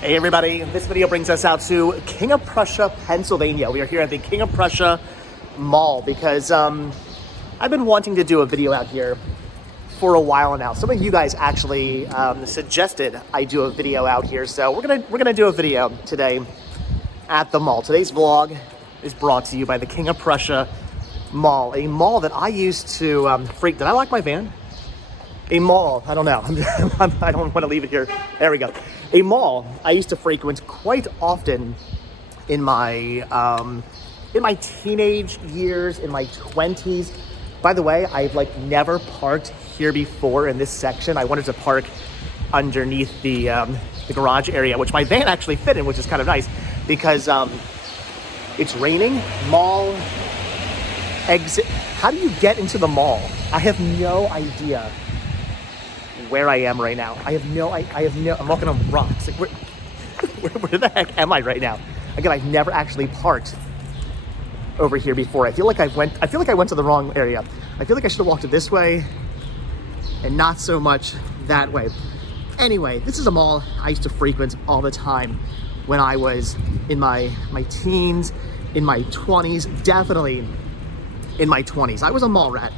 Hey everybody, this video brings us out to King of Prussia, Pennsylvania. We are here at the King of Prussia Mall because I've been wanting to do a video out here for a while now. Some of you guys actually suggested I do a video out here, so we're gonna do a video today at the mall. Today's vlog is brought to you by the King of Prussia Mall, a mall that I used to freak. Did I lock my van? A mall, I don't know. I don't want to leave it here. There we go. A mall I used to frequent quite often in my teenage years, in my 20s. By the way, I've never parked here before in this section. I wanted to park underneath the garage area, which my van actually fit in, which is kind of nice because it's raining. Mall exit. How do you get into the mall? I have no idea where I am right now. I'm walking on rocks. Where the heck am I right now? Again, I've never actually parked over here before. I feel like I went to the wrong area. I feel like I should have walked it this way and not so much that way. Anyway, this is a mall I used to frequent all the time when I was in my teens, in my 20s, definitely in my 20s. I was a mall rat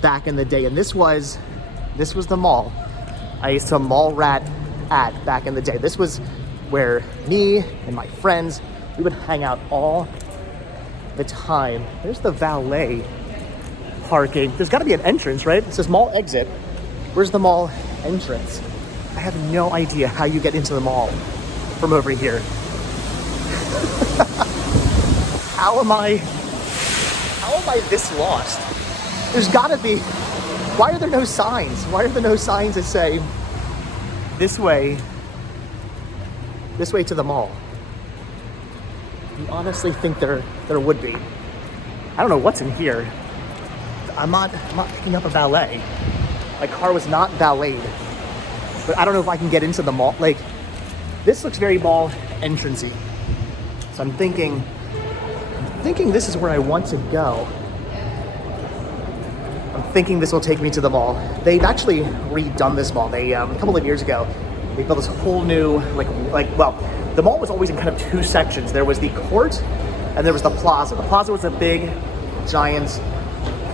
back in the day, and this was the mall I used to mall rat at back in the day. This was where me and my friends, we would hang out all the time. There's the valet parking. There's got to be an entrance, right? It says mall exit. Where's the mall entrance? I have no idea how you get into the mall from over here. How am I this lost? There's got to be. Why are there no signs? Why are there no signs that say this way to the mall? You honestly think there would be. I don't know what's in here. I'm not picking up a valet. My car was not valeted. But I don't know if I can get into the mall. This looks very mall entrancey. So I'm thinking this is where I want to go. I'm thinking this will take me to the mall. They've actually redone this mall. They a couple of years ago, they built this whole new the mall was always in kind of two sections. There was the court and there was the plaza. The plaza was a big, giant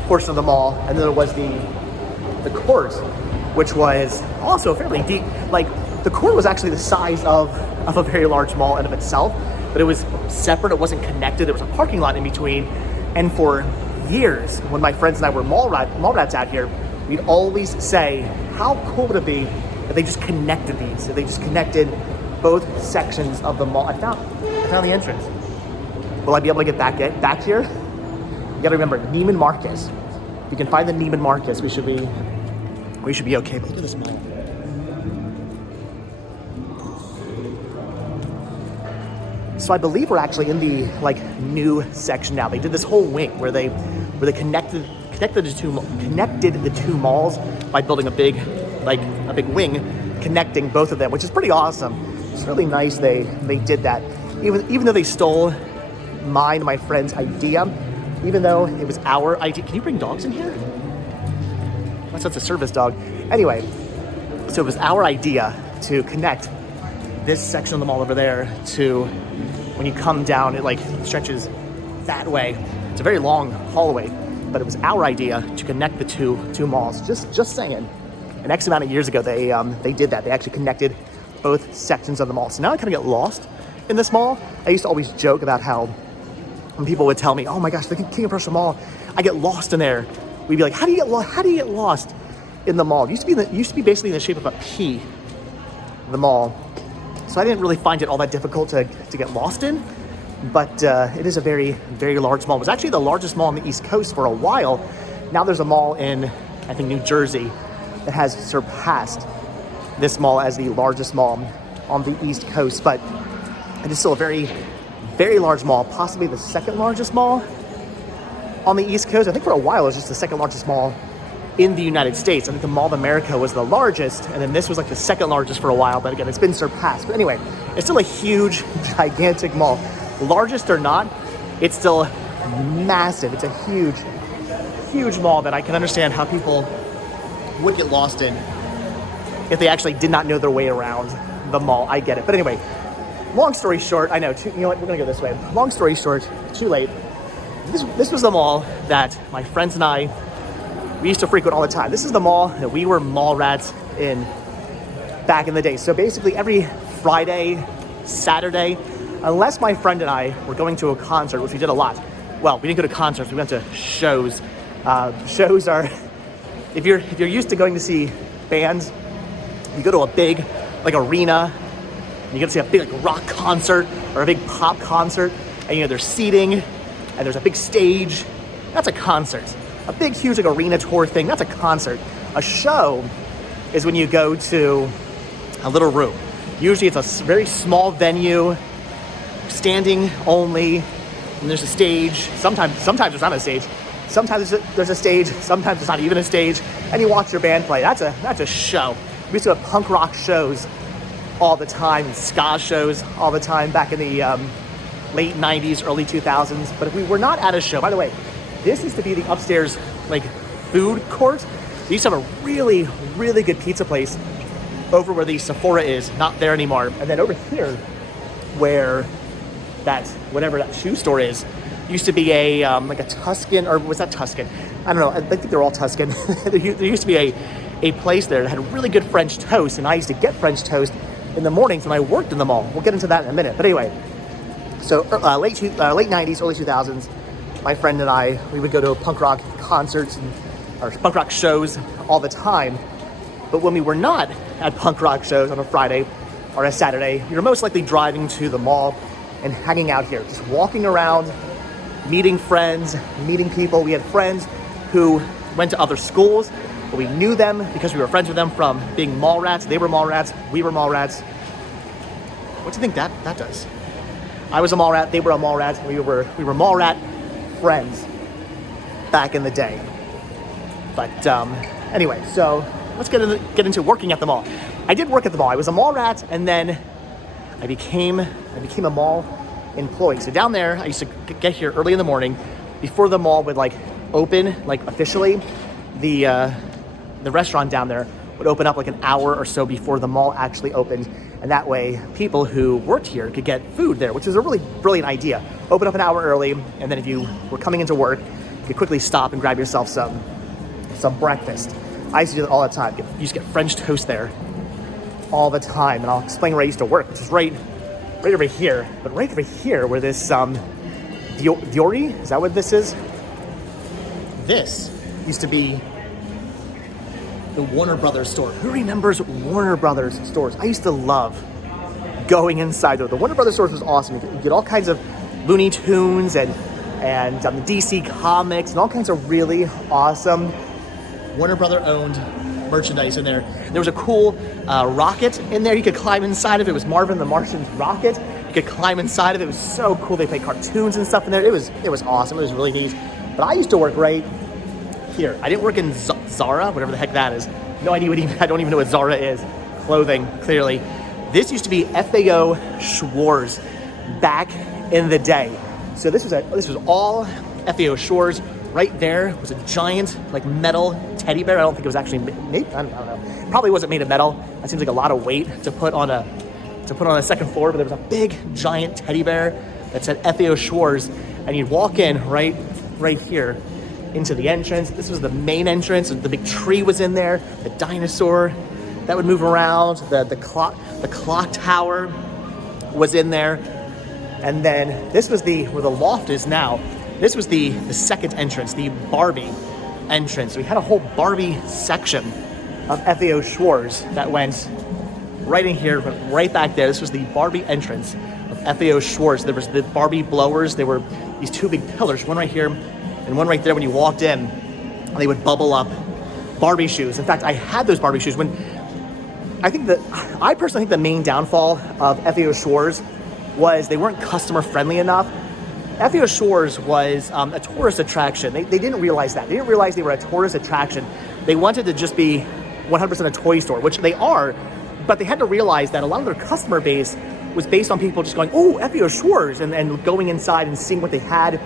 portion of the mall, and then there was the court, which was also fairly deep. The court was actually the size of a very large mall in of itself, but it was separate. It wasn't connected. There was a parking lot in between, and for years, when my friends and I were mall rats out here, we'd always say, how cool would it be if they just connected these, if they just connected both sections of the mall. I found the entrance. Will I be able to get back here? You gotta remember, Neiman Marcus. If you can find the Neiman Marcus, we should be okay. But look at this mall. So I believe we're actually in the new section now. They did this whole wing where they connected the two malls by building a big wing connecting both of them, which is pretty awesome. It's really nice they did that. Even though they stole mine and my friend's idea, even though it was our idea. Can you bring dogs in here? Unless that's a service dog. Anyway, so it was our idea to connect this section of the mall over there to when you come down, it stretches that way. It's a very long hallway, but it was our idea to connect the two malls. Just saying. An X amount of years ago, they did that. They actually connected both sections of the mall. So now I kind of get lost in this mall. I used to always joke about how when people would tell me, "Oh my gosh, the King of Prussia Mall," I get lost in there. We'd be like, "How do you get lost in the mall?" It used to be basically in the shape of a P, the mall. So I didn't really find it all that difficult to get lost in, but it is a very, very large mall. It was actually the largest mall on the East Coast for a while. Now there's a mall in, I think, New Jersey that has surpassed this mall as the largest mall on the East Coast, but it is still a very, very large mall, possibly the second largest mall on the East Coast. I think for a while it was just the second largest mall in the United States. I think the Mall of America was the largest, and then this was the second largest for a while, but again, it's been surpassed. But anyway, it's still a huge, gigantic mall. Largest or not, it's still massive. It's a huge, huge mall that I can understand how people would get lost in if they actually did not know their way around the mall. I get it. But anyway, long story short, I know, you know what, we're gonna go this way. Long story short, too late. This was the mall that my friends and I, we used to frequent all the time. This is the mall that we were mall rats in back in the day. So basically every Friday, Saturday, unless my friend and I were going to a concert, which we did a lot. Well, we didn't go to concerts, we went to shows. Shows are, if you're used to going to see bands, you go to a big like arena, and you get to see a big like rock concert or a big pop concert, and you know there's seating and there's a big stage. That's a concert. A big huge like arena tour thing, that's a concert. A show is when you go to a little room. Usually it's a very small venue, standing only, and there's a stage. Sometimes there's not a stage. Sometimes there's a stage, sometimes it's not even a stage, and you watch your band play. That's a show. We used to have punk rock shows all the time, and ska shows all the time back in the late 90s, early 2000s. But if we were not at a show, by the way, this used to be the upstairs like food court. We used to have a really, really good pizza place over where the Sephora is, not there anymore. And then over here, where whatever that shoe store is, used to be a like a Tuscan, or was that Tuscan? I don't know. I think they're all Tuscan. There used to be a place there that had really good French toast, and I used to get French toast in the mornings when I worked in the mall. We'll get into that in a minute. But anyway, so late 90s, early 2000s, my friend and I, we would go to punk rock concerts or punk rock shows all the time. But when we were not at punk rock shows on a Friday or a Saturday, we were most likely driving to the mall and hanging out here, just walking around, meeting friends, meeting people. We had friends who went to other schools, but we knew them because we were friends with them from being mall rats. They were mall rats, we were mall rats. What do you think that does? I was a mall rat, they were a mall rat, we were mall rat friends back in the day. But anyway, so let's get into working at the mall. I did work at the mall. I was a mall rat, and then I became a mall employee. So down there, I used to get here early in the morning before the mall would like open, like officially. The restaurant down there would open up like an hour or so before the mall actually opened, and that way people who worked here could get food there, which is a really brilliant idea. Open up an hour early, and then if you were coming into work, you could quickly stop and grab yourself some breakfast. I used to do that all the time. You used to get French toast there all the time, and I'll explain where I used to work, which is right over here. But right over here, where this Diori, is that what this is? This used to be the Warner Brothers store. Who remembers Warner Brothers stores? I used to love going inside there. The Warner Brothers stores was awesome. You get all kinds of Looney Tunes and DC Comics and all kinds of really awesome Warner Brother owned merchandise in there. There was a cool rocket in there. You could climb inside of it. It was Marvin the Martian's rocket. You could climb inside of it. It was so cool. They played cartoons and stuff in there. It was awesome. It was really neat. But I used to work right here. I didn't work in Zara, whatever the heck that is. No idea I don't even know what Zara is. Clothing, clearly. This used to be FAO Schwarz back in the day. So this was all FAO Schwarz. Right there was a giant like metal teddy bear. I don't think it was actually made. I don't know. Probably wasn't made of metal. That seems like a lot of weight to put on a second floor. But there was a big giant teddy bear that said FAO Schwarz, and you'd walk in right here into the entrance. This was the main entrance. The big tree was in there. The dinosaur that would move around. The clock tower was in there. And then this was where the loft is now. This was the second entrance, the Barbie entrance. We had a whole Barbie section of FAO Schwarz that went right in here, but right back there. This was the Barbie entrance of FAO Schwarz. There was the Barbie blowers. There were these two big pillars, one right here and one right there. When you walked in, they would bubble up Barbie shoes. In fact, I had those Barbie shoes. I personally think the main downfall of FAO Schwarz was they weren't customer friendly enough. FAO Schwarz was a tourist attraction. They didn't realize that. They didn't realize they were a tourist attraction. They wanted to just be 100% a toy store, which they are, but they had to realize that a lot of their customer base was based on people just going, oh, FAO Schwarz, and going inside and seeing what they had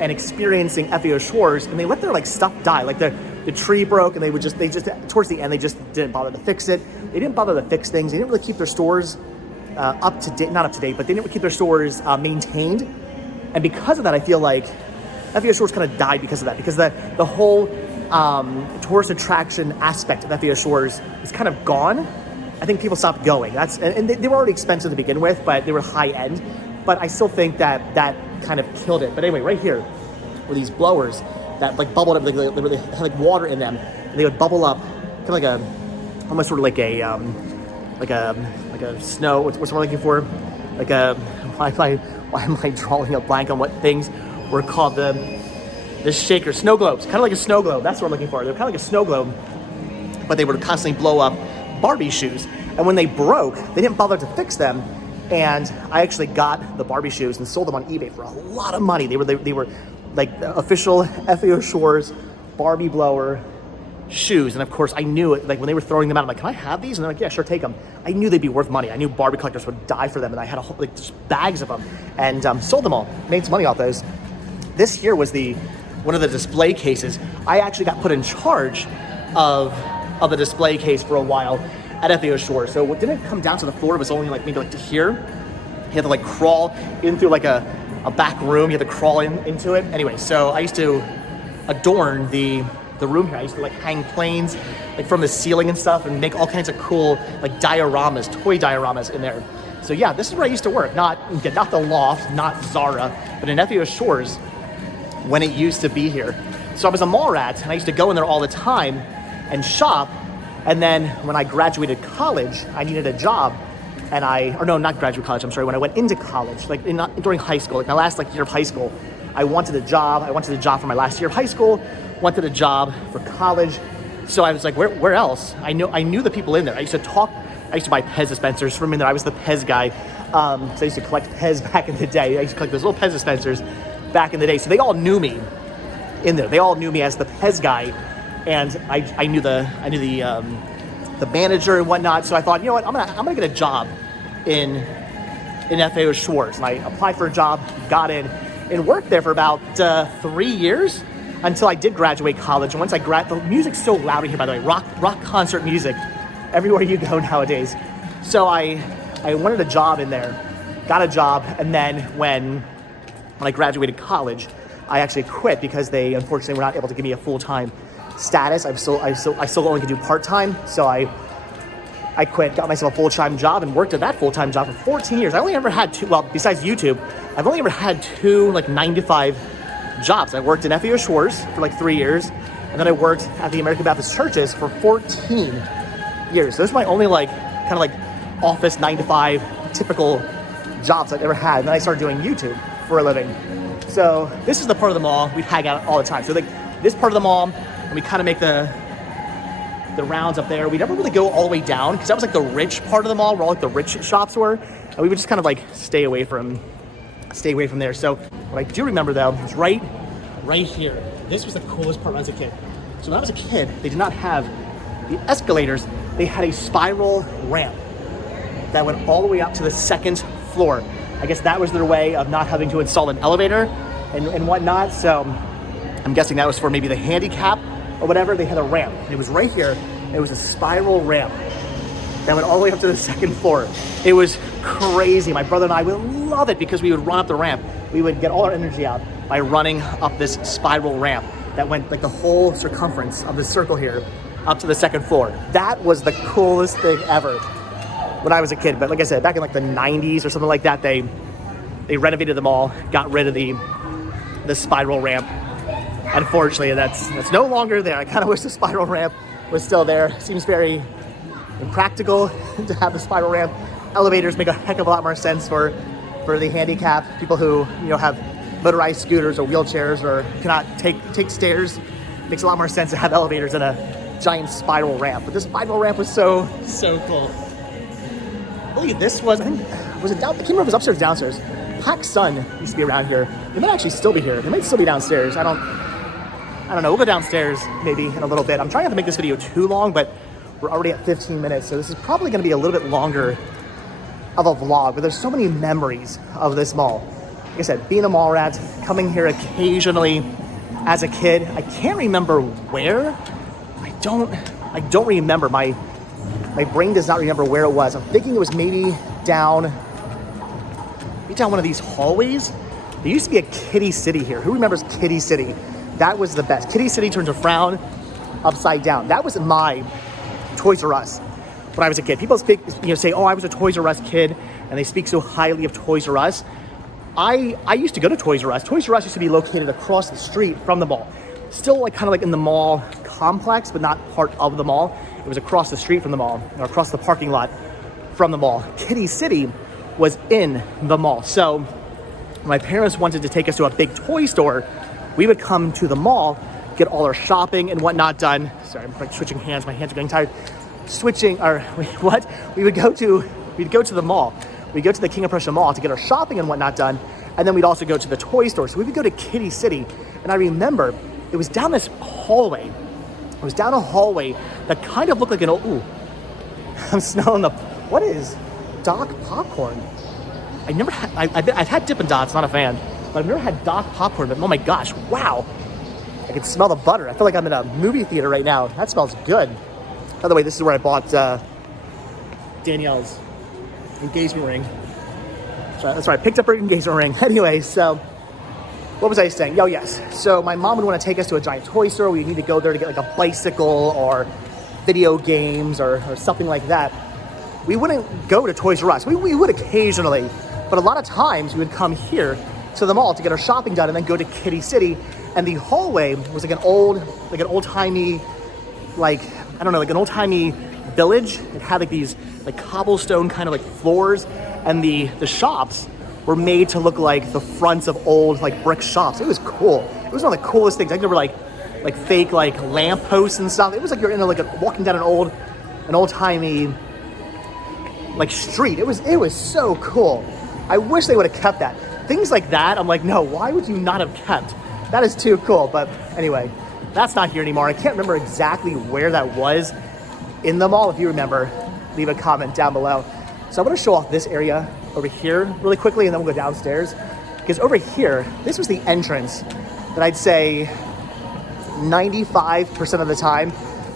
and experiencing FAO Schwarz, and they let their stuff die. Like the tree broke, and they just towards the end, they just didn't bother to fix it. They didn't bother to fix things. They didn't really keep their stores up to date, not up to date, but they didn't keep their stores maintained. And because of that, I feel like FAO Shores kind of died because of that, because the whole tourist attraction aspect of FAO Shores is kind of gone. I think people stopped going. And they were already expensive to begin with, but they were high end. But I still think that kind of killed it. But anyway, right here were these blowers that like bubbled up, they had like water in them, and they would bubble up, kind of like almost sort of like a snow. What's what I'm looking for? Like a why am I drawing a blank on what things were called? The shaker, snow globes, kind of like a snow globe. That's what I'm looking for. They're kind of like a snow globe, but they would constantly blow up Barbie shoes. And when they broke, they didn't bother to fix them. And I actually got the Barbie shoes and sold them on eBay for a lot of money. They were like the official FAO Shores Barbie blower shoes. And of course I knew it, like when they were throwing them out, I'm like, can I have these? And they're like, yeah, sure, take them. I knew they'd be worth money. I knew Barbie collectors would die for them. And I had just bags of them, and sold them all, made some money off those. This here was one of the display cases. I actually got put in charge of the display case for a while at FAO Shores. So what didn't come down to the floor, it was only like maybe like to here. You had to like crawl in through like a back room. You had to crawl into it. Anyway, so I used to adorn the room here. I used to like hang planes like from the ceiling and stuff, and make all kinds of cool like dioramas, toy dioramas in there. So yeah, this is where I used to work. Not the loft, not Zara, but in FAO Shores when it used to be here. So I was a mall rat, and I used to go in there all the time and shop. And then when I graduated college, I needed a job. And not graduate college, I'm sorry, when I went into college, like during high school, like my last like year of high school, I wanted a job. I wanted a job for my last year of high school, wanted a job for college. So I was like, where else? I knew the people in there. I used to buy Pez dispensers from in there. I was the Pez guy. So I used to collect Pez back in the day. I used to collect those little Pez dispensers back in the day. So they all knew me in there. They all knew me as the Pez guy. And I knew the manager and whatnot. So I thought, you know what, I'm gonna get a job in FAO Shores. And I applied for a job, got in, and worked there for about 3 years until I did graduate college. And once I the music's so loud in here, by the way, rock concert music everywhere you go nowadays. So I wanted a job in there, got a job, and then when I graduated college, I actually quit because they unfortunately were not able to give me a full-time status. I still only could do part-time, so I quit, got myself a full-time job, and worked at that full-time job for 14 years. I only ever had besides YouTube, I've only ever had 2 like 9-to-5 jobs. I worked in FAO Shores for like 3 years, and then I worked at the American Baptist Churches for 14 years. Those are my only like kind of like office 9-to-5 typical jobs I've ever had. And then I started doing YouTube for a living. So this is the part of the mall we hang out all the time. So like this part of the mall, and we kind of make the rounds up there. We never really go all the way down because that was like the rich part of the mall where all like the rich shops were. And we would just kind of like stay away from there. So what I do remember though is right here. This was the coolest part when I was a kid. So when I was a kid, they did not have the escalators. They had a spiral ramp that went all the way up to the 2nd floor. I guess that was their way of not having to install an elevator and whatnot. So I'm guessing that was for maybe the handicap or whatever. They had a ramp. And it was right here. It was a spiral ramp that went all the way up to the 2nd floor. It was crazy. My brother and I would love it because we would run up the ramp. We would get all our energy out by running up this spiral ramp that went like the whole circumference of the circle here up to the 2nd floor. That was the coolest thing ever when I was a kid. But like I said, back in like the 90s or something like that, they renovated the mall, got rid of the spiral ramp. Unfortunately, that's no longer there. I kind of wish the spiral ramp was still there. Seems very impractical to have the spiral ramp. Elevators make a heck of a lot more sense for the handicapped, people who have motorized scooters or wheelchairs or cannot take stairs. Makes a lot more sense to have elevators than a giant spiral ramp. But this spiral ramp was so cool. I believe this was it down? I can't remember if it was upstairs or downstairs. Pac Sun used to be around here. They might actually still be here. They might still be downstairs. I don't know. We'll go downstairs maybe in a little bit. I'm trying not to make this video too long, but we're already at 15 minutes, so this is probably going to be a little bit longer of a vlog. But there's so many memories of this mall. Like I said, being a mall rat, coming here occasionally as a kid. I can't remember where. I don't remember. My brain does not remember where it was. I'm thinking it was maybe down one of these hallways. There used to be a Kitty City here. Who remembers Kitty City? That was the best. Kitty City turns a frown upside down. That was my Toys R Us when I was a kid. People speak, say, oh, I was a Toys R Us kid, and they speak so highly of Toys R Us. I used to go to Toys R Us. Toys R Us used to be located across the street from the mall. Still kind of in the mall complex, but not part of the mall. It was across the street from the mall, or across the parking lot from the mall. Kitty City was in the mall. So when my parents wanted to take us to a big toy store, we would come to the mall, get all our shopping and whatnot done. Sorry, I'm switching hands. My hands are getting tired. We'd go to the mall. We'd go to the King of Prussia Mall to get our shopping and whatnot done. And then we'd also go to the toy store. So we would go to Kitty City. And I remember it was down this hallway. It was down a hallway that kind of looked like an old, ooh, I'm smelling what is Doc popcorn? I've had Dippin' Dots, not a fan, but I've never had Doc popcorn, but oh my gosh, wow. I can smell the butter. I feel like I'm in a movie theater right now. That smells good. By the way, this is where I bought Danielle's engagement ring. That's right, I picked up her engagement ring. Anyway, so what was I saying? Oh, yes. So my mom would want to take us to a giant toy store. We need to go there to get a bicycle or video games or something like that. We wouldn't go to Toys R Us. We would occasionally, but a lot of times we would come here to the mall to get our shopping done and then go to Kitty City. And the hallway was an old-timey, an old-timey village. It had these cobblestone kind of floors, and the shops were made to look like the fronts of old brick shops. It was cool. It was one of the coolest things. I think there were fake lamp posts and stuff. It was like you're in walking down an old-timey street. It was so cool. I wish they would have kept that. Things like that, I'm no, why would you not have kept? That is too cool. But anyway, that's not here anymore. I can't remember exactly where that was in the mall. If you remember, leave a comment down below. So I'm going to show off this area over here really quickly, and then we'll go downstairs. Because over here, this was the entrance that I'd say 95% of the time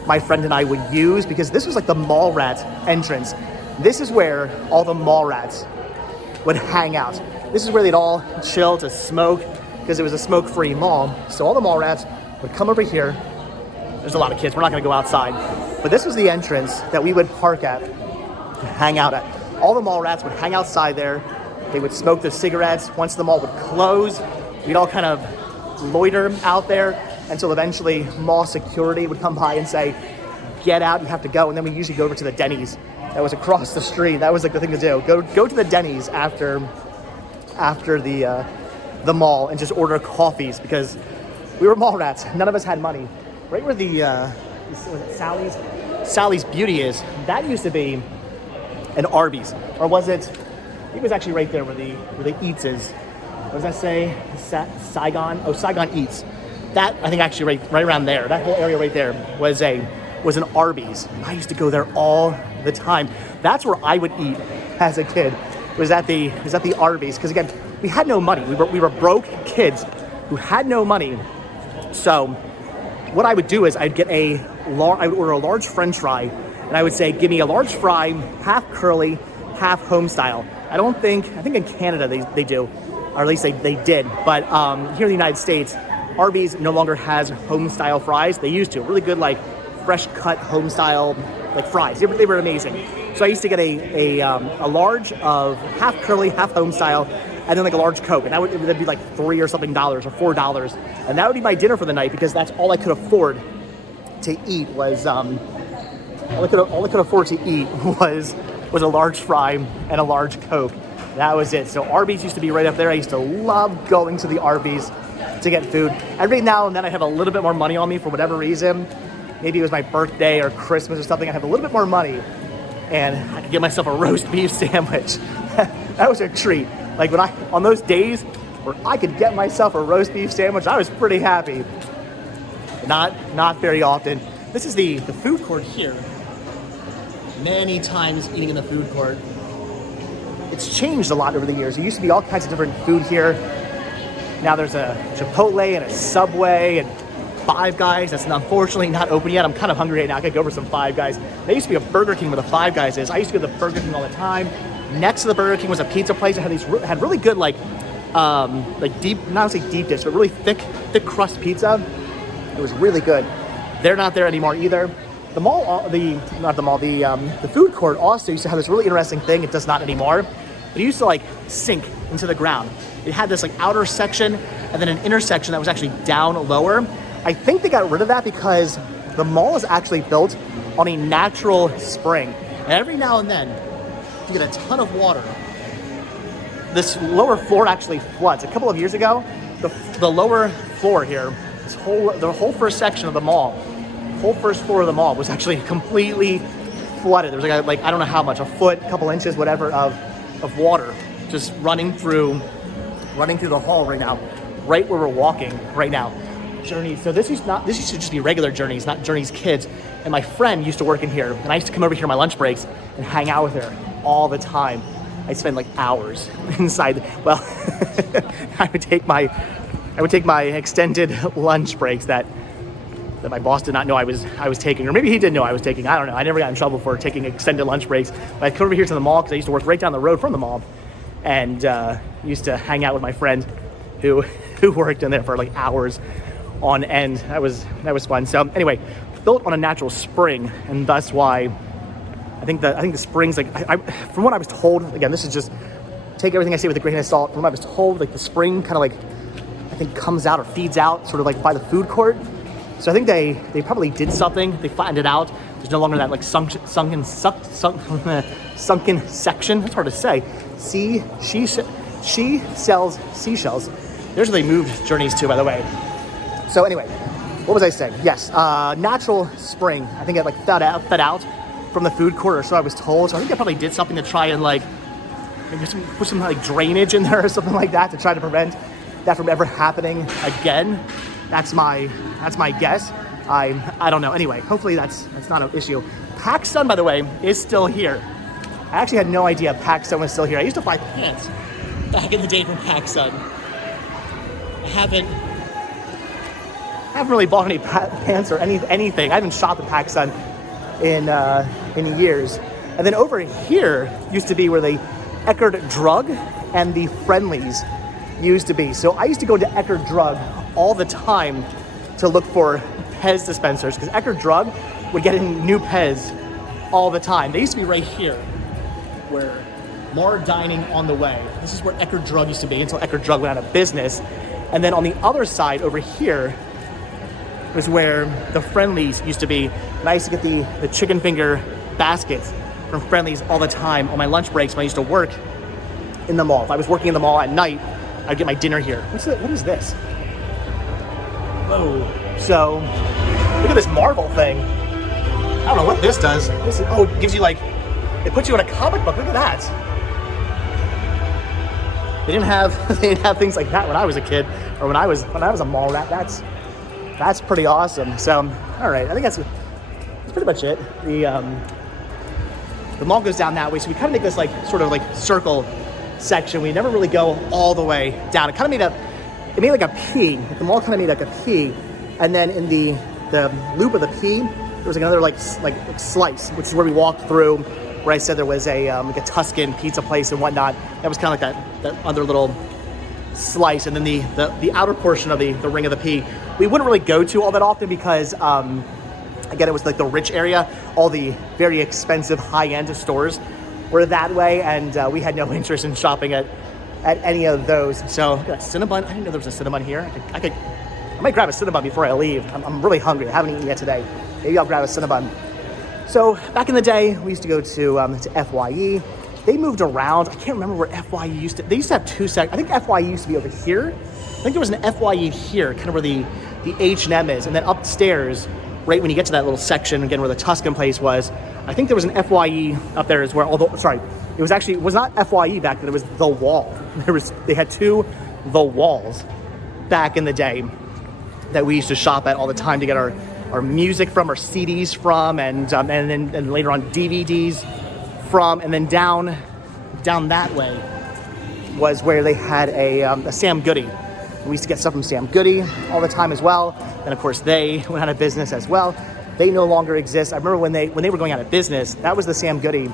my friend and I would use, because this was the Mallrat entrance. This is where all the Mallrats would hang out. This is where they'd all chill to smoke, because it was a smoke-free mall. So all the Mallrats would come over here. There's a lot of kids. We're not going to go outside. But this was the entrance that we would park at, hang out at. All the Mallrats would hang outside there. They would smoke their cigarettes. Once the mall would close, we'd all kind of loiter out there until eventually mall security would come by and say, get out, you have to go. And then we usually go over to the Denny's that was across the street. That was the thing to do. Go to the Denny's after the mall and just order coffees, because we were mall rats. None of us had money. Right where the Sally's Beauty is, that used to be an Arby's, or was it? It was actually right there where the Eats is. What does that say? Saigon? Oh, Saigon Eats. That, I think, actually right around there. That whole area right there was an Arby's. I used to go there all the time. That's where I would eat as a kid. Was at the Arby's, because again, we had no money. We were broke kids who had no money. So what I would do is I would order a large French fry, and I would say, give me a large fry, half curly, half home style. I think in Canada they do, or at least they did. But here in the United States, Arby's no longer has home style fries. They used to. Really good, fresh cut home style fries. They were amazing. So I used to get a large of half curly, half home style, and then a large Coke. And that'd be $3 or something or $4. And that would be my dinner for the night, because that's all I could afford to eat was all I could afford to eat was a large fry and a large Coke. That was it. So Arby's used to be right up there. I used to love going to the Arby's to get food. Every now and then I have a little bit more money on me for whatever reason. Maybe it was my birthday or Christmas or something. I have a little bit more money, and I could get myself a roast beef sandwich. That was a treat. On those days where I could get myself a roast beef sandwich, I was pretty happy. Not very often. This is the food court here. Many times eating in the food court. It's changed a lot over the years. There used to be all kinds of different food here. Now there's a Chipotle and a Subway and Five Guys. That's unfortunately not open yet. I'm kind of hungry right now. I could go for some Five Guys. There used to be a Burger King where the Five Guys is. I used to go to the Burger King all the time. Next to the Burger King was a pizza place that had really good like deep, not to say deep dish, but really thick crust pizza. It was really good. They're not there anymore either. The mall, the food court also used to have this really interesting thing. It does not anymore. But it used to like sink into the ground. It had this like outer section and then an intersection that was actually down lower. I think they got rid of that because the mall is actually built on a natural spring. And every now and then, you get a ton of water. This lower floor actually floods. A couple of years ago, the lower floor here, the whole first section of the mall, whole first floor of the mall was actually completely flooded. There was like I don't know how much, a foot, a couple inches, whatever, of water just running through the hall right now, right where we're walking right now. Journeys. So this used to just be regular Journeys, not Journeys Kids. And my friend used to work in here, and I used to come over here on my lunch breaks and hang out with her all the time. I'd spend like hours inside. Well, I would take my extended lunch breaks that my boss did not know I was taking, or maybe he didn't know I was taking. I don't know. I never got in trouble for taking extended lunch breaks. But I'd come over here to the mall because I used to work right down the road from the mall, and used to hang out with my friend who worked in there for like hours on end. That was fun. So anyway, built on a natural spring, and that's why I think the springs, like from what I was told, again, this is just take everything I say with a grain of salt. From what I was told, like the spring kind of like I think comes out or feeds out sort of like by the food court. So I think they probably did something. They flattened it out. There's no longer that like sunken section. That's hard to say. She sells seashells. There's where they moved Journeys to, by the way. So anyway, what was I saying? Yes, natural spring. I think it like fed out from the food court, or so I was told. So I think they probably did something to try and like maybe put some like drainage in there or something like that to try to prevent that from ever happening again. That's my guess. I don't know. Anyway, hopefully that's not an issue. Pac Sun, by the way, is still here. I actually had no idea Pac Sun was still here. I used to buy pants back in the day from Pac Sun. I haven't really bought any pants or anything. I haven't shopped at Pac Sun in years. And then over here used to be where the Eckerd Drug and the Friendlies used to be. So I used to go to Eckerd Drug all the time to look for Pez dispensers because Eckerd Drug would get in new Pez all the time. They used to be right here where more dining on the way. This is where Eckerd Drug used to be until Eckerd Drug went out of business. And then on the other side over here was where the Friendlies used to be. And I used to get the chicken finger baskets from Friendlies all the time on my lunch breaks when I used to work in the mall. If I was working in the mall at night, I'd get my dinner here. What is this? Whoa. So, look at this Marvel thing. I don't know what this does. It gives you like, it puts you in a comic book. Look at that. They didn't have things like that when I was a kid, or when I was a mall rat. That's pretty awesome. So, all right, I think that's pretty much it. The mall goes down that way, so we kind of make this like sort of like circle section. We never really go all the way down. It made like a P. The mall kind of made like a P, and then in the loop of the P, there was another like slice, which is where we walked through. Where I said there was like a Tuscan pizza place and whatnot. That was kind of like that other little slice, and then the outer portion of the ring of the P, we wouldn't really go to all that often because again, it was like the rich area. All the very expensive high-end stores were that way, and we had no interest in shopping at any of those. So got a Cinnabon. I didn't know there was a Cinnabon here. I might grab a Cinnabon before I leave. I'm really hungry. I haven't eaten yet today. Maybe I'll grab a Cinnabon. So back in the day, we used to go to FYE. They moved around. I can't remember where FYE used to. They used to have two sections. I think FYE used to be over here. I think there was an FYE here, kind of where the H&M is, and then upstairs, right when you get to that little section again where the Tuscan place was, I think there was an FYE up there as well. Although, sorry, it was not FYE back then. It was The Wall. They had two The Walls back in the day that we used to shop at all the time to get our music from, our CDs from, and then later on DVDs from, and then down that way was where they had a Sam Goody. We used to get stuff from Sam Goody all the time as well. And of course, they went out of business as well. They no longer exist. I remember when they were going out of business, that was the Sam Goody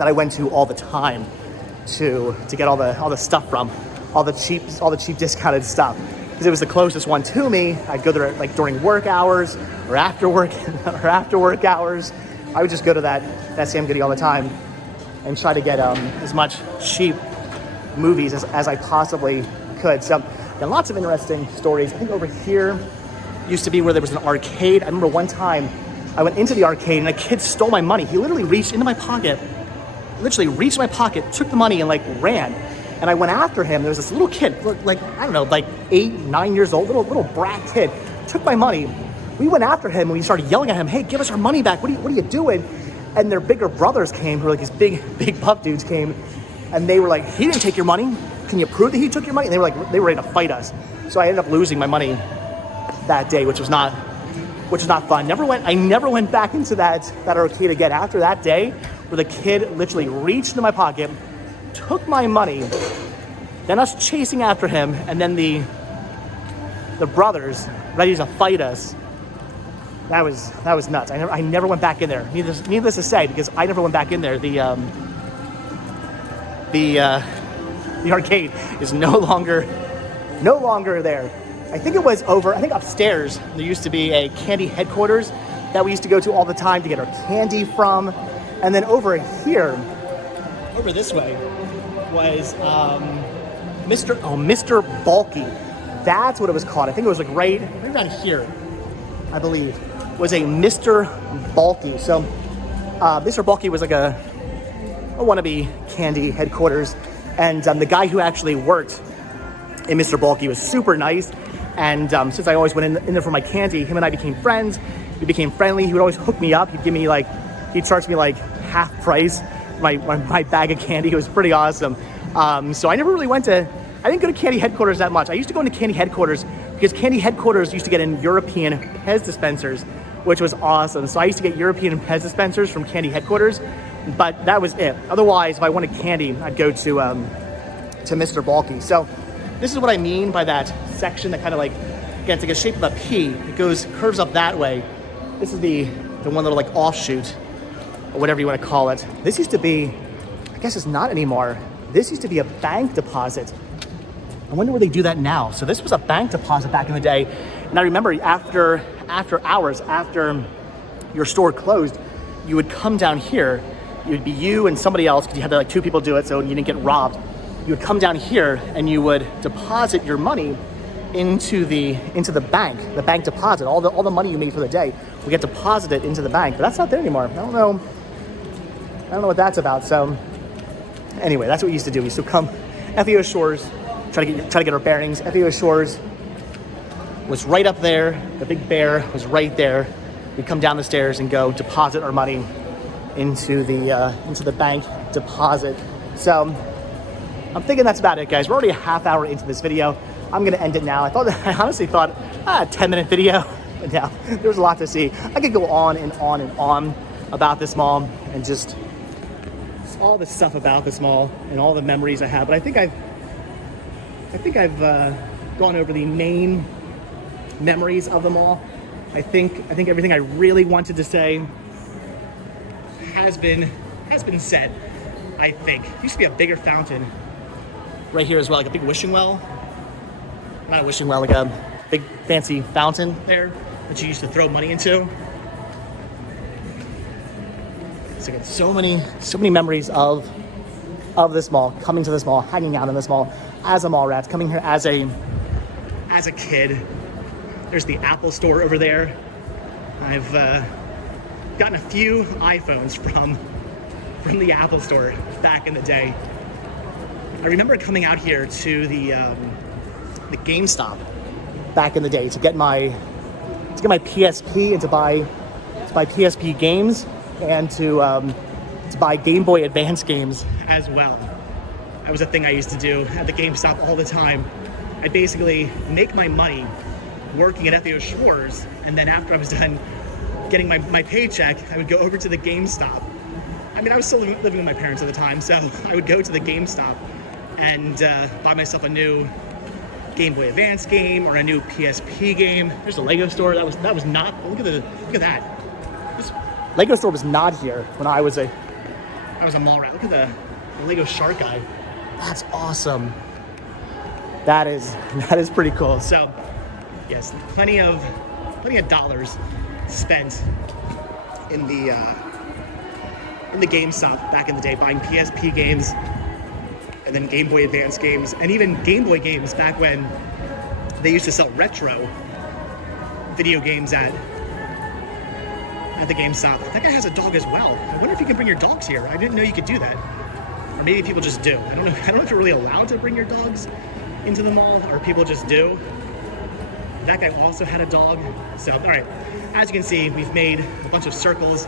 that I went to all the time to get all the stuff from, all the cheap discounted stuff, because it was the closest one to me. I'd go there like during work hours or after work hours. I would just go to that Sam Goody all the time and try to get as much cheap movies as I possibly could. So, and lots of interesting stories. I think over here used to be where there was an arcade. I remember one time I went into the arcade and a kid stole my money. He literally reached into my pocket, took the money and like ran. And I went after him. There was this little kid, like, I don't know, like 8, 9 years old, little brat kid, took my money. We went after him and we started yelling at him, hey, give us our money back. What are you doing? And their bigger brothers came, who were like these big buff dudes came, and they were like, he didn't take your money. Can you prove that he took your money? And they were ready to fight us. So I ended up losing my money that day, which was not fun. I never went back into that arcade again after that day, where the kid literally reached into my pocket, took my money, then us chasing after him, and then the brothers ready to fight us. That was nuts. I never went back in there. Needless to say, because I never went back in there. The arcade is no longer there. I think it was over. I think upstairs there used to be a candy headquarters that we used to go to all the time to get our candy from, and then over here, over this way, was Mr. Bulky. That's what it was called. I think it was like right around here, I believe, was a Mr. Bulky. So Mr. Bulky was like a wannabe candy headquarters, and the guy who actually worked in Mr. Bulky was super nice. And since I always went in there for my candy, him and I became friends. We became friendly. He would always hook me up. He'd charge me like half price my bag of candy. It was pretty awesome. So I never really I didn't go to candy headquarters that much. I used to go into candy headquarters because candy headquarters used to get in European Pez dispensers, which was awesome. So I used to get European Pez dispensers from candy headquarters, but that was it. Otherwise, if I wanted candy, I'd go to Mr. Bulky. So this is what I mean by that section that kind of like, again, it's like a shape of a P. It curves up that way. This is the one little like offshoot, or whatever you want to call it. This used to be, I guess it's not anymore. This used to be a bank deposit. I wonder where they do that now. So this was a bank deposit back in the day. And I remember after hours, after your store closed, you would come down here. It would be you and somebody else, because you had to like 2 people do it so you didn't get robbed. You would come down here and you would deposit your money into the bank deposit. All the money you made for the day would get deposited into the bank. But that's not there anymore. I don't know what that's about. So anyway, that's what we used to do. We used to come FEO Shores, try to get our bearings. FEO Shores was right up there. The big bear was right there. We'd come down the stairs and go deposit our money into the bank deposit. So I'm thinking that's about it, guys. We're already a half hour into this video. I'm gonna end it now. I honestly thought a 10-minute video, but now there's a lot to see. I could go on and on and on about this mall and just all the stuff about this mall and all the memories I have. But I think I've gone over the main memories of the mall. I think everything I really wanted to say has been said. I think there used to be a bigger fountain right here as well, like a big wishing well. Not a wishing well, like a big fancy fountain there that you used to throw money into. So I got so many memories of this mall, coming to this mall, hanging out in this mall as a mall rat, coming here as a kid. There's the Apple store over there. I've gotten a few iPhones from the Apple store back in the day. I remember coming out here to the GameStop back in the day to get my PSP and to buy PSP games and to buy Game Boy Advance games as well. That was a thing I used to do at the GameStop all the time. I'd basically make my money working at FEO Shores, and then after I was done getting my paycheck, I would go over to the GameStop. I mean, I was still living with my parents at the time, so I would go to the GameStop and buy myself a new Game Boy Advance game or a new PSP game. There's a Lego store. That was not. Look at that. This Lego store was not here when I was a I was a Mallrat. Look at the Lego shark guy. That's awesome. That is pretty cool. So yes, plenty of dollars spent in the GameStop back in the day, buying PSP games and then Game Boy Advance games, and even Game Boy games back when they used to sell retro video games at the GameStop. That guy has a dog as well. I wonder if you can bring your dogs here. I didn't know you could do that. Or maybe people just do. I don't know if you're really allowed to bring your dogs into the mall, or people just do. That guy also had a dog. So, all right, as you can see, we've made a bunch of circles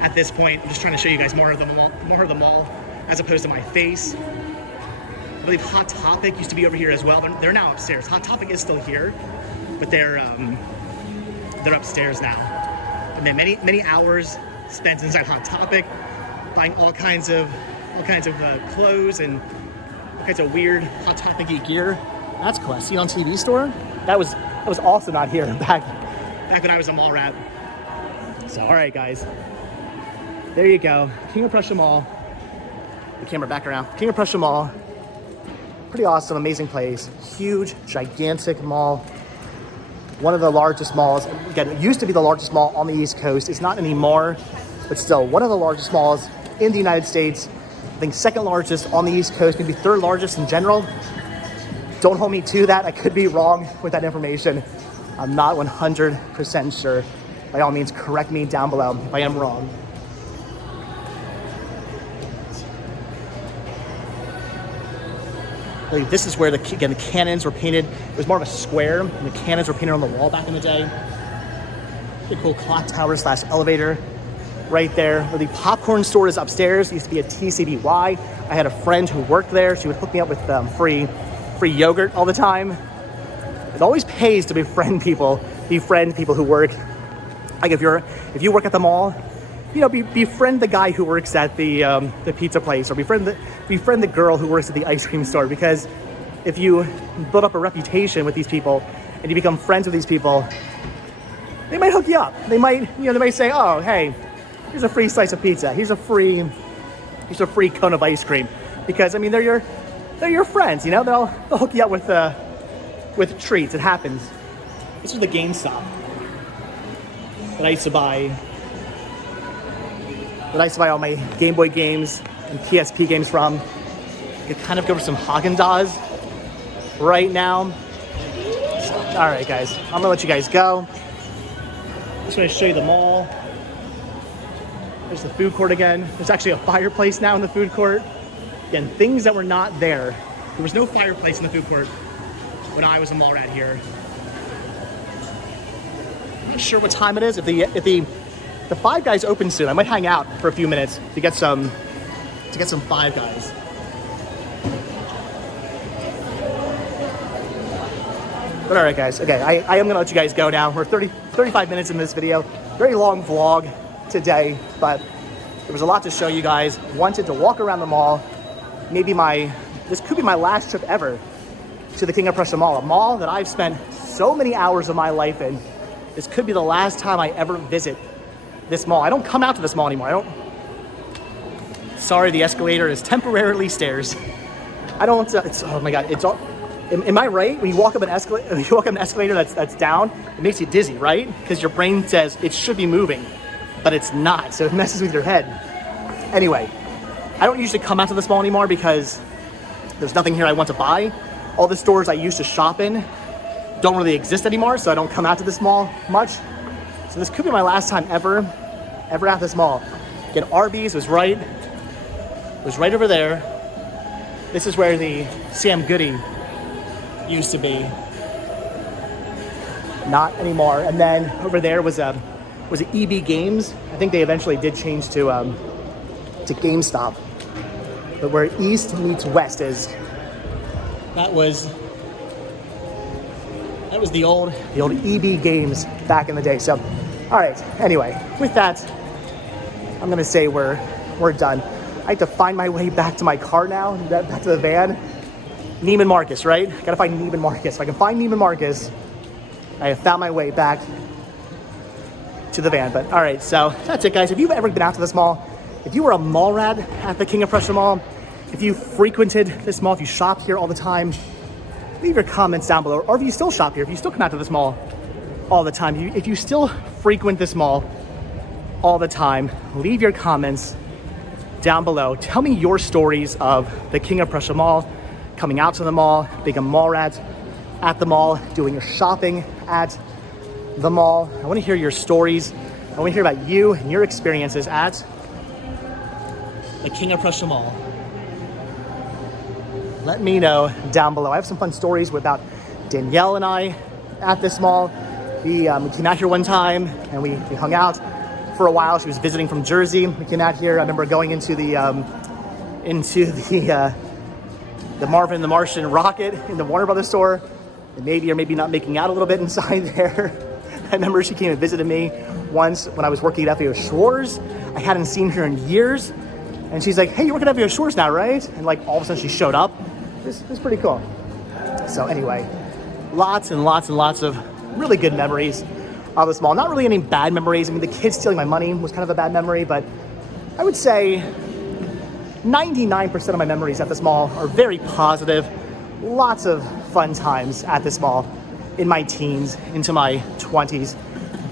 at this point. I'm just trying to show you guys more of the mall as opposed to my face. I believe Hot Topic used to be over here as well. They're now upstairs. Hot Topic is still here, but they're upstairs now. And then many hours spent inside Hot Topic, buying all kinds of clothes and all kinds of weird Hot Topic-y gear. That's cool. I see it on TV Store. That was awesome out here back when I was a Mallrat. So all right, guys, there you go. King of Prussia Mall. The camera back around. King of Prussia Mall. Pretty awesome, amazing place. Huge, gigantic mall. One of the largest malls. Again, it used to be the largest mall on the East Coast. It's not anymore, but still one of the largest malls in the United States. I think second largest on the East Coast, maybe third largest in general. Don't hold me to that. I could be wrong with that information. I'm not 100% sure. By all means, correct me down below if I am wrong. This is where the cannons were painted. It was more of a square, and the cannons were painted on the wall back in the day. Pretty cool clock tower / elevator right there. Where the popcorn store is upstairs. It used to be a TCBY. I had a friend who worked there. She would hook me up with free yogurt all the time. It always pays to befriend people who work. Like if you work at the mall, befriend the guy who works at the pizza place, or befriend the girl who works at the ice cream store, because if you build up a reputation with these people and you become friends with these people, they might hook you up. They might say, oh, hey, here's a free slice of pizza. Here's a free cone of ice cream, because I mean they're your friends. They'll hook you up with treats. It happens. This was the GameStop that I used to buy. That I used to buy all my Game Boy games and PSP games from. You could kind of go for some Haagen-Dazs right now. So, all right, guys, I'm gonna let you guys go. Just gonna show you the mall. There's the food court again. There's actually a fireplace now in the food court. Again, things that were not there. There was no fireplace in the food court when I was a Mallrat here. I'm not sure what time it is. If the Five Guys open soon, I might hang out for a few minutes to get some Five Guys. But all right, guys. Okay, I am gonna let you guys go now. We're 35 minutes in this video. Very long vlog today, but there was a lot to show you guys. Wanted to walk around the mall. This could be my last trip ever to the King of Prussia Mall, a mall that I've spent so many hours of my life in. This could be the last time I ever visit this mall. I don't come out to this mall anymore. Sorry, the escalator is temporarily stairs. I don't, oh my God, it's all, am I right? When you walk up an escalator that's down, it makes you dizzy, right? Because your brain says it should be moving, but it's not, so it messes with your head. Anyway, I don't usually come out to this mall anymore because there's nothing here I want to buy. All the stores I used to shop in don't really exist anymore, so I don't come out to this mall much. So this could be my last time ever at this mall. Again, Arby's was right over there. This is where the Sam Goody used to be. Not anymore. And then over there was it EB Games? I think they eventually did change to GameStop. But where East meets West is, that was the old EB Games back in the day. So, all right. Anyway, with that, I'm gonna say we're done. I have to find my way back to my car now, back to the van. Neiman Marcus, right? Gotta find Neiman Marcus. If I can find Neiman Marcus, I have found my way back to the van. But all right, so that's it, guys. If you've ever been out to this mall, If you were a mall rat at the King of Prussia Mall, if you frequented this mall, if you shopped here all the time, leave your comments down below. Or if you still shop here, if you still come out to this mall all the time, if you still frequent this mall all the time, leave your comments down below. Tell me your stories of the King of Prussia Mall, coming out to the mall, being a mall rat at the mall, doing your shopping at the mall. I want to hear your stories. I want to hear about you and your experiences at the King of Prussia Mall. Let me know down below. I have some fun stories about Danielle and I at this mall. We came out here one time and we hung out for a while. She was visiting from Jersey. We came out here. I remember going into the Marvin and the Martian rocket in the Warner Brothers store, and maybe or maybe not making out a little bit inside there. I remember she came and visited me once when I was working at FAO Schwarz. I hadn't seen her in years, and she's like, "Hey, you're working at FAO Schwarz now, right?" And like all of a sudden she showed up. It was pretty cool. So anyway, lots and lots and lots of really good memories of this mall. Not really any bad memories. I mean, the kids stealing my money was kind of a bad memory, but I would say 99% of my memories at this mall are very positive. Lots of fun times at this mall in my teens, into my 20s,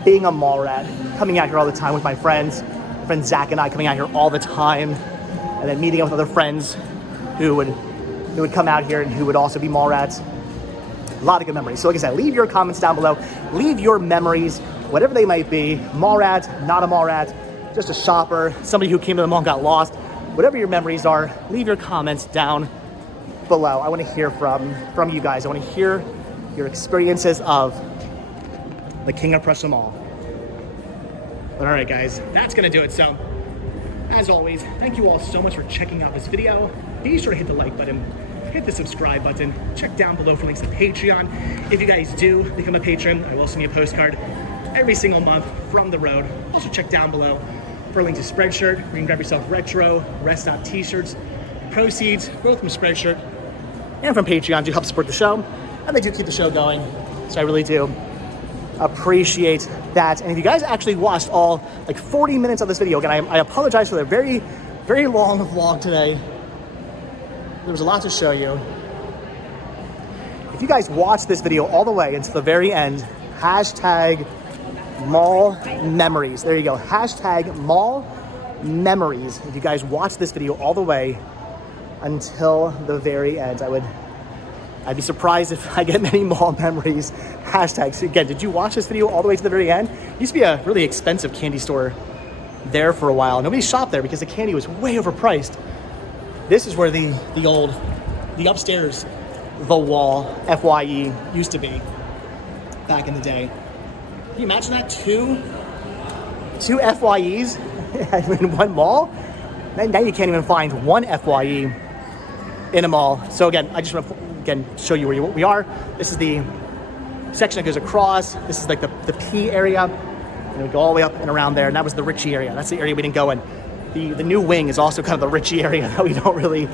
being a mall rat, coming out here all the time with my friends. My friend Zach and I coming out here all the time, and then meeting up with other friends who would come out here and who would also be mall rats. A lot of good memories. So like I said, leave your comments down below. Leave your memories, whatever they might be. Mall rat, not a mall rat, just a shopper, somebody who came to the mall and got lost. Whatever your memories are, leave your comments down below. I want to hear from you guys. I want to hear your experiences of the King of Prussia Mall. But all right, guys, that's going to do it. So as always, thank you all so much for checking out this video. Be sure to hit the like button, hit the subscribe button, check down below for links to Patreon. If you guys do become a patron, I will send you a postcard every single month from the road. Also check down below for a link to Spreadshirt, where you can grab yourself retro Rest Stop t-shirts. Proceeds both from Spreadshirt and from Patreon do help support the show, and they do keep the show going, so I really do appreciate that. And if you guys actually watched all like 40 minutes of this video, again, I apologize for the very, very long vlog today. There was a lot to show you. If you guys watched this video all the way until the very end, hashtag mall memories. There you go. Hashtag mall memories. If you guys watch this video all the way until the very end, I'd be surprised if I get many mall memories. Hashtags. Again, did you watch this video all the way to the very end? It used to be a really expensive candy store there for a while. Nobody shopped there because the candy was way overpriced. This is where the upstairs, the wall, FYE, used to be back in the day. Can you imagine that? Two FYEs in one mall? Now you can't even find one FYE in a mall. So again, I just want to show you where we are. This is the section that goes across. This is like the P area. And we go all the way up and around there. And that was the Ritchie area. That's the area we didn't go in. The new wing is also kind of the Ritchie area that we don't really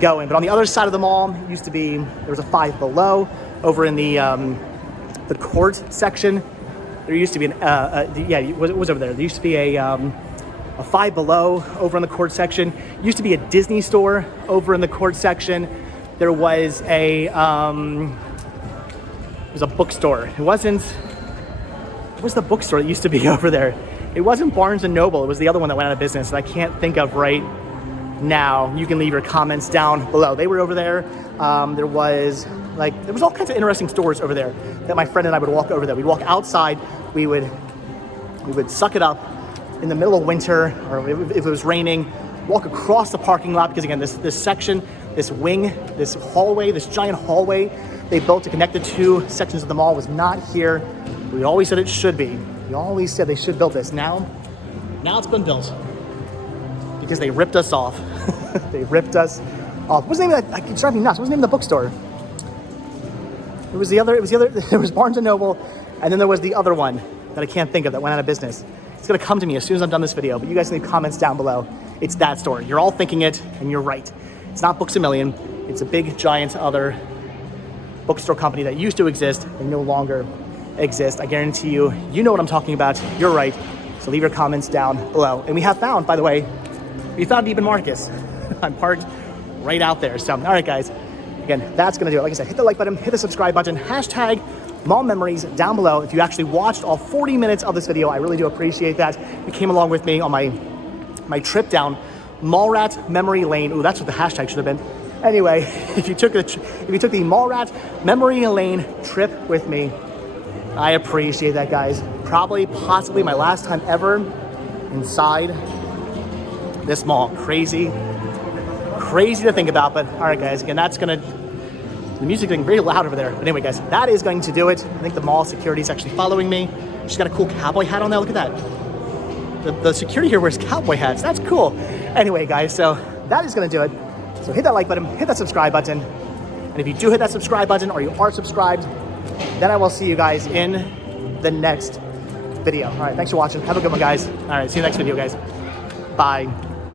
go in. But on the other side of the mall, it used to be, there was a Five Below over in the court section. There used to be it was over there. There used to be a Five Below over in the court section. Used to be a Disney store over in the court section. There was a bookstore. It wasn't, what was the bookstore that used to be over there? It wasn't Barnes & Noble. It was the other one that went out of business that I can't think of right now. You can leave your comments down below. They were over there. There was all kinds of interesting stores over there that my friend and I would walk over there. We'd walk outside. We would suck it up in the middle of winter, or if it was raining, walk across the parking lot, because again, this section, this wing, this hallway, this giant hallway they built to connect the two sections of the mall was not here. We always said it should be. We always said they should build this. Now it's been built because they ripped us off. They ripped us off. What's the name of that? It's driving me nuts. What's the name of the bookstore? There was Barnes & Noble, and then there was the other one that I can't think of that went out of business. It's gonna come to me as soon as I'm done this video, but you guys leave comments down below. It's that store. You're all thinking it, and you're right. It's not Books A Million. It's a big, giant other bookstore company that used to exist and no longer exist. I guarantee you know what I'm talking about. You're right. So leave your comments down below. And we have found, by the way, we found Neiman Marcus. I'm parked right out there. So, all right, guys. Again, that's going to do it. Like I said, hit the like button, hit the subscribe button, hashtag mall memories down below. If you actually watched all 40 minutes of this video, I really do appreciate that. You came along with me on my trip down Mallrat Memory Lane. Ooh, that's what the hashtag should have been. Anyway, if you took the Mallrat Memory Lane trip with me, I appreciate that, guys. Probably, possibly my last time ever inside this mall. Crazy to think about, but all right, guys, again, the music's getting very loud over there. But anyway, guys, that is going to do it. I think the mall security is actually following me. She's got a cool cowboy hat on there. Look at that. The security here wears cowboy hats. That's cool. Anyway, guys, so that is going to do it. So hit that like button, hit that subscribe button. And if you do hit that subscribe button or you are subscribed, then I will see you guys in the next video. All right, thanks for watching. Have a good one, guys. All right, see you next video, guys. Bye.